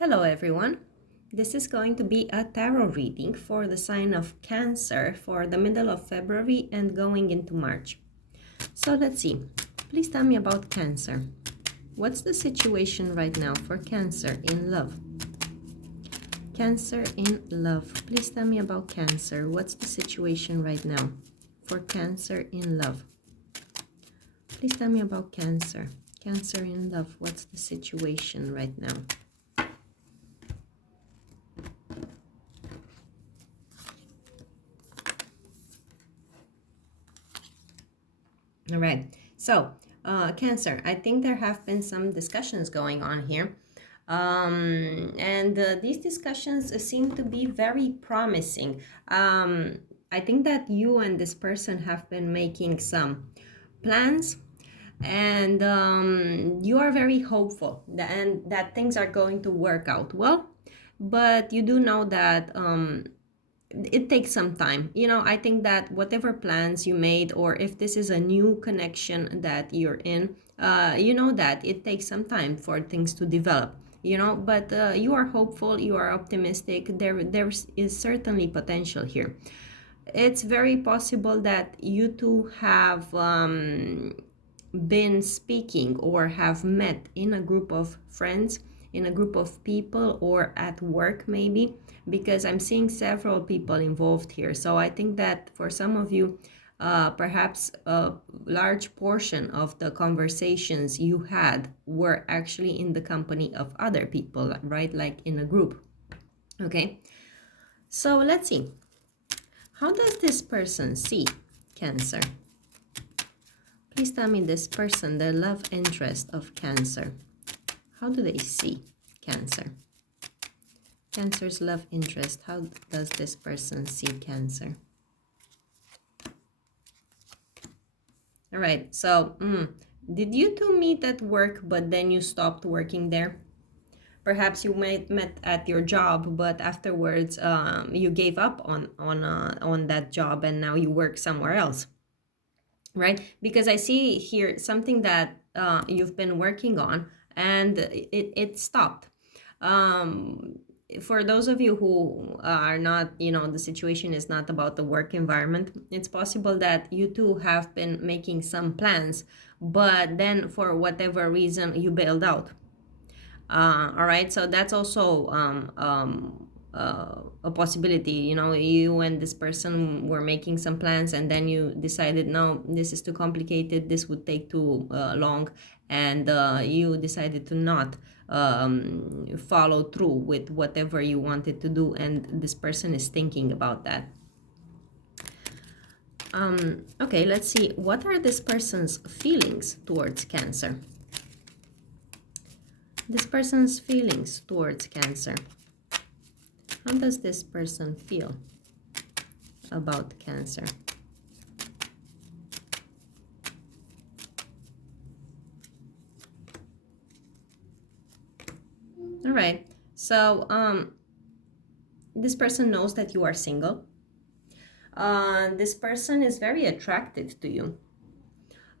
Hello everyone. This is going to be a tarot reading for the sign of Cancer for the middle of February and going into March. So let's see. Please tell me about Cancer. What's the situation right now for Cancer in love? Cancer in love. Please tell me about Cancer. What's the situation right now for Cancer in love? Please tell me about Cancer. Cancer in love. What's the situation right now? All right. So, Cancer, I think there have been some discussions going on here. And these discussions seem to be very promising. I think that you and this person have been making some plans, and you are very hopeful and that things are going to work out well. But you do know that it takes some time. I think that whatever plans you made, or if this is a new connection that you're in, that it takes some time for things to develop. But you are hopeful, you are optimistic. There is certainly potential here. It's very possible that you two have been speaking or have met in a group of friends, in a group of people, or at work maybe, because I'm seeing several people involved here. So I think that for some of you, perhaps a large portion of the conversations you had were actually in the company of other people, right? Like in a group. Okay, so let's see. How does this person see Cancer? Please tell me this person, the love interest of Cancer. How do they see Cancer? Cancer's love interest. How does this person see Cancer? All right. So, did you two meet at work, but then you stopped working there? Perhaps you met at your job, but afterwards, you gave up on that job, and now you work somewhere else, right? Because I see here something that you've been working on, and it stopped. For those of you who are not, the situation is not about the work environment, it's possible that you two have been making some plans, but then for whatever reason you bailed out. All right, so that's also a possibility. You and this person were making some plans, and then you decided, no, this is too complicated, this would take too long, and you decided to not follow through with whatever you wanted to do, and this person is thinking about that. Okay, let's see. What are this person's feelings towards Cancer? This person's feelings towards Cancer. How does this person feel about Cancer? All right. So this person knows that you are single. This person is very attracted to you.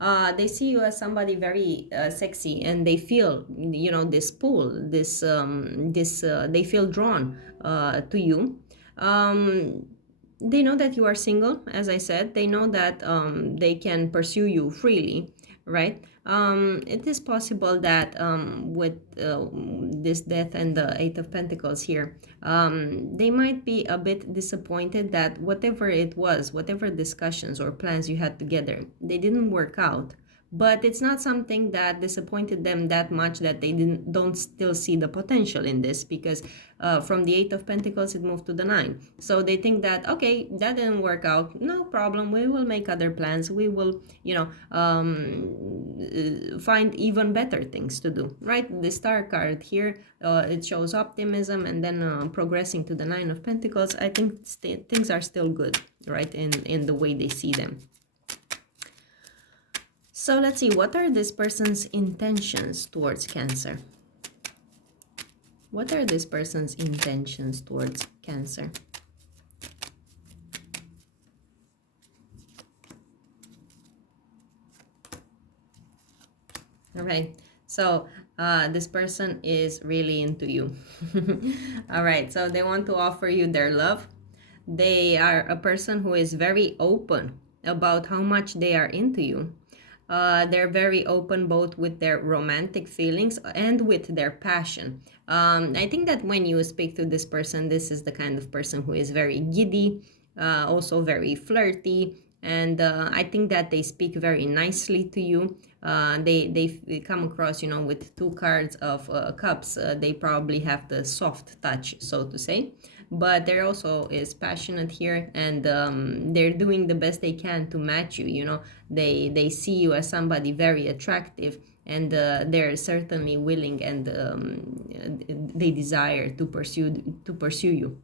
They see you as somebody very sexy, and they feel, this pull, they feel drawn to you. They know that you are single, as I said. They know that they can pursue you freely, right? It is possible that with this death and the Eight of Pentacles here, they might be a bit disappointed that whatever it was, whatever discussions or plans you had together, they didn't work out. But it's not something that disappointed them that much that they don't still see the potential in this, because from the Eight of Pentacles it moved to the Nine. So they think that, okay, that didn't work out, no problem, we will make other plans, we will, find even better things to do, right? The Star card here, it shows optimism, and then progressing to the Nine of Pentacles. I think things are still good, right, in the way they see them. So let's see, what are this person's intentions towards Cancer? What are this person's intentions towards Cancer? All right. So This person is really into you. All right, so they want to offer you their love. They are a person who is very open about how much they are into you. They're very open both with their romantic feelings and with their passion. I think that when you speak to this person, this is the kind of person who is very giddy, also very flirty, and I think that they speak very nicely to you. They come across, with two cards of cups. They probably have the soft touch, so to say, but there also is passionate here, and they're doing the best they can to match you. They see you as somebody very attractive, and they're certainly willing, and they desire to pursue you.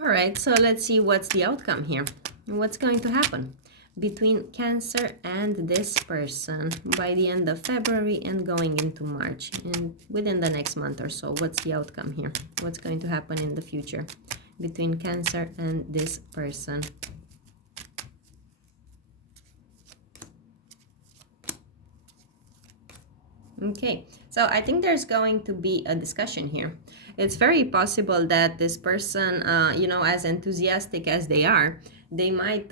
All right, so let's see what's the outcome here. What's going to happen between Cancer and this person by the end of February and going into March, and within the next month or so? What's the outcome here? What's going to happen in the future between Cancer and this person? Okay, so I think there's going to be a discussion here. It's very possible that this person, as enthusiastic as they are, they might,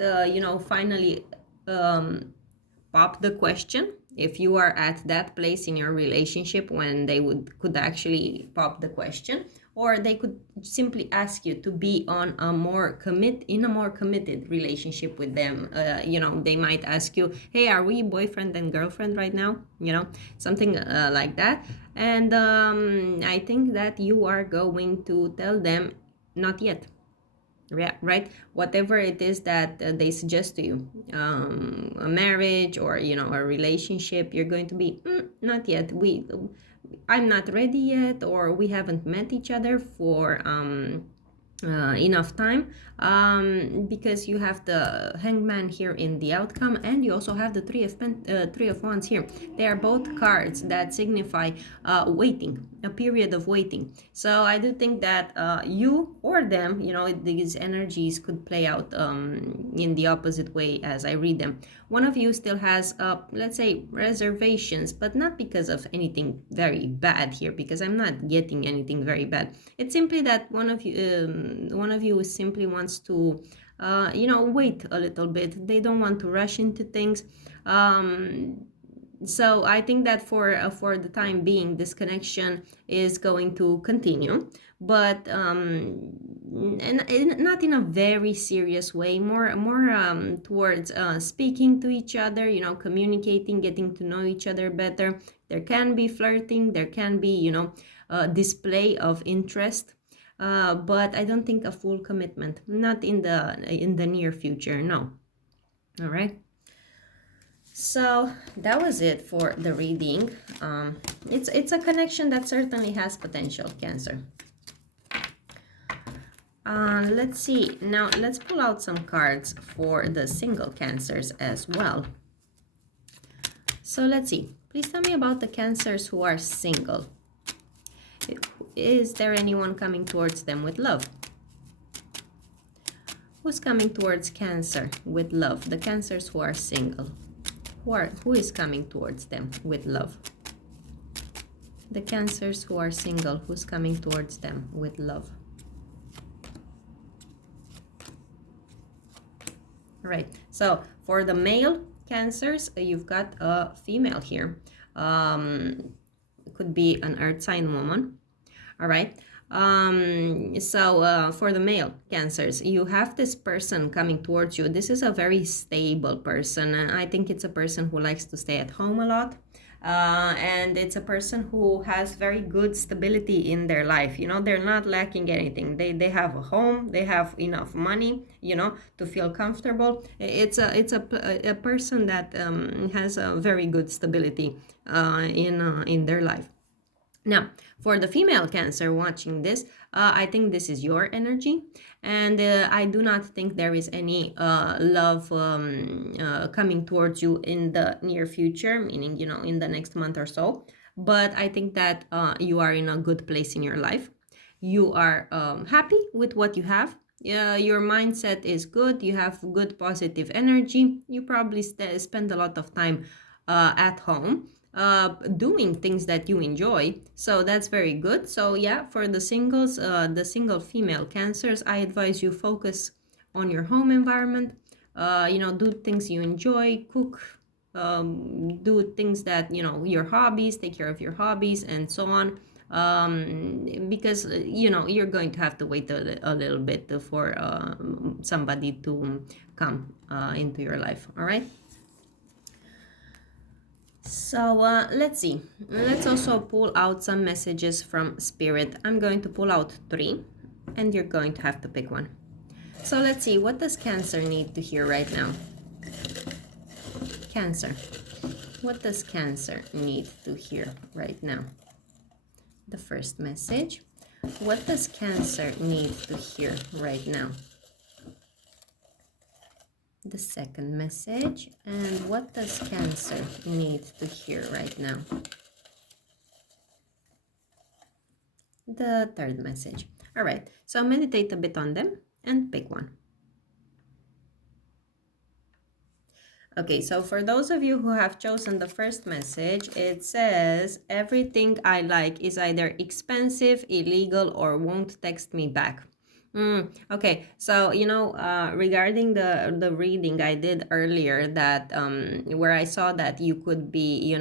finally pop the question. If you are at that place in your relationship when they could actually pop the question, or they could simply ask you to be on a more committed relationship with them. They might ask you, hey, are we boyfriend and girlfriend right now? Something like that. And I think that you are going to tell them, not yet. Yeah, right, whatever it is that they suggest to you, a marriage or a relationship, you're going to be, not yet, I'm not ready yet, or we haven't met each other for enough time, because you have the Hangman here in the outcome, and you also have the Three of Wands here. They are both cards that signify waiting, a period of waiting. So I do think that you or them, these energies could play out in the opposite way as I read them. One of you still has, let's say, reservations, but not because of anything very bad here, because I'm not getting anything very bad. It's simply that one of you simply wants to, wait a little bit. They don't want to rush into things. So I think that for the time being, this connection is going to continue, but and not in a very serious way. More towards speaking to each other, communicating, getting to know each other better. There can be flirting. There can be display of interest. But I don't think a full commitment. Not in the near future. No. All right. So that was it for the reading. It's a connection that certainly has potential, Cancer. Let's see. Now let's pull out some cards for the single Cancers as well. So let's see. Please tell me about the Cancers who are single. Is there anyone coming towards them with love? Who's coming towards Cancer with love? The Cancers who are single. Who is coming towards them with love? The Cancers who are single, who's coming towards them with love? All right, so for the male Cancers, you've got a female here. It could be an earth sign woman. All right. So for the male Cancers, you have this person coming towards you. This is a very stable person. I think it's a person who likes to stay at home a lot. And it's a person who has very good stability in their life. They're not lacking anything. They have a home, they have enough money, to feel comfortable. It's a person that has a very good stability in their life. Now, for the female Cancer watching this, I think this is your energy, and I do not think there is any love coming towards you in the near future, meaning, in the next month or so. But I think that you are in a good place in your life. You are happy with what you have. Your mindset is good. You have good positive energy. You probably spend a lot of time at home. doing things that you enjoy. So that's very good. So yeah, for the singles, the single female Cancers, I advise you focus on your home environment. Do things you enjoy, cook, do things that, your hobbies, take care of your hobbies, and so on. Because you're going to have to wait a little bit for somebody to come into your life. All right. So let's see. Let's also pull out some messages from Spirit. I'm going to pull out 3, and you're going to have to pick one. So let's see. What does Cancer need to hear right now? Cancer. What does Cancer need to hear right now? The first message. What does Cancer need to hear right now? The second message. And what does Cancer need to hear right now? The third message. All right, so meditate a bit on them and pick one. Okay, so for those of you who have chosen the first message, it says, everything I like is either expensive, illegal, or won't text me back. Okay, so regarding the reading I did earlier, that where I saw that you could be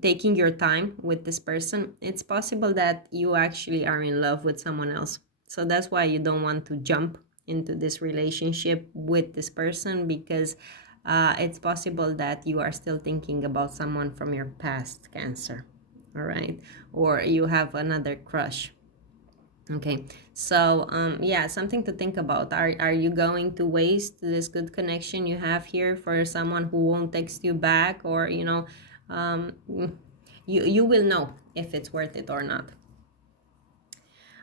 taking your time with this person, it's possible that you actually are in love with someone else. So that's why you don't want to jump into this relationship with this person, because it's possible that you are still thinking about someone from your past, Cancer. All right, or you have another crush. Okay, so yeah, something to think about. Are you going to waste this good connection you have here for someone who won't text you back? Or you will know if it's worth it or not.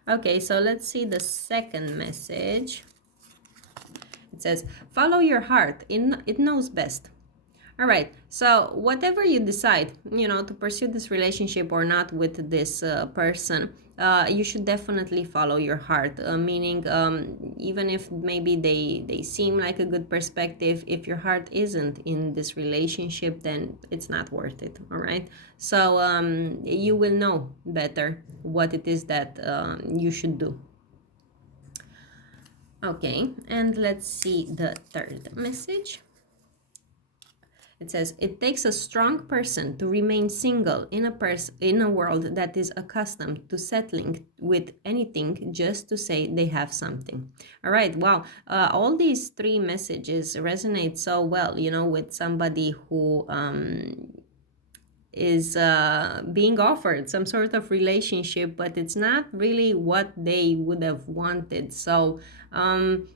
Okay, so let's see the second message. It says, follow your heart, it knows best. All right, so whatever you decide, to pursue this relationship or not with this person, you should definitely follow your heart. Meaning, even if maybe they seem like a good perspective, if your heart isn't in this relationship, then it's not worth it. All right, so you will know better what it is that you should do. Okay, and let's see the third message. It says, it takes a strong person to remain single in a world that is accustomed to settling with anything just to say they have something. All right, wow. All these 3 messages resonate so well, with somebody who is being offered some sort of relationship, but it's not really what they would have wanted. So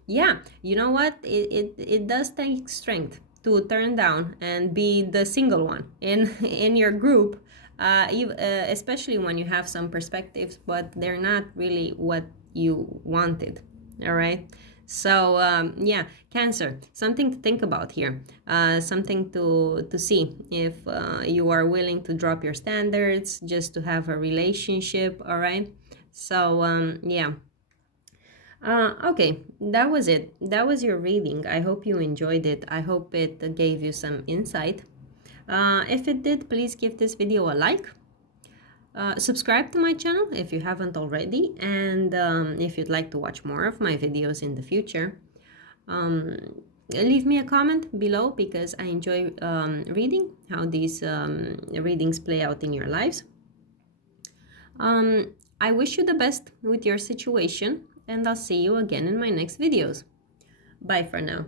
yeah, you know what, it does take strength to turn down and be the single one in your group, especially when you have some perspectives but they're not really what you wanted. All right, so yeah, Cancer, something to think about here, something to see if you are willing to drop your standards just to have a relationship. All right, so yeah. Okay, that was it. That was your reading. I hope you enjoyed it. I hope it gave you some insight. If it did, please give this video a like. Subscribe to my channel if you haven't already, and if you'd like to watch more of my videos in the future, leave me a comment below, because I enjoy reading how these readings play out in your lives. I wish you the best with your situation, and I'll see you again in my next videos. Bye for now.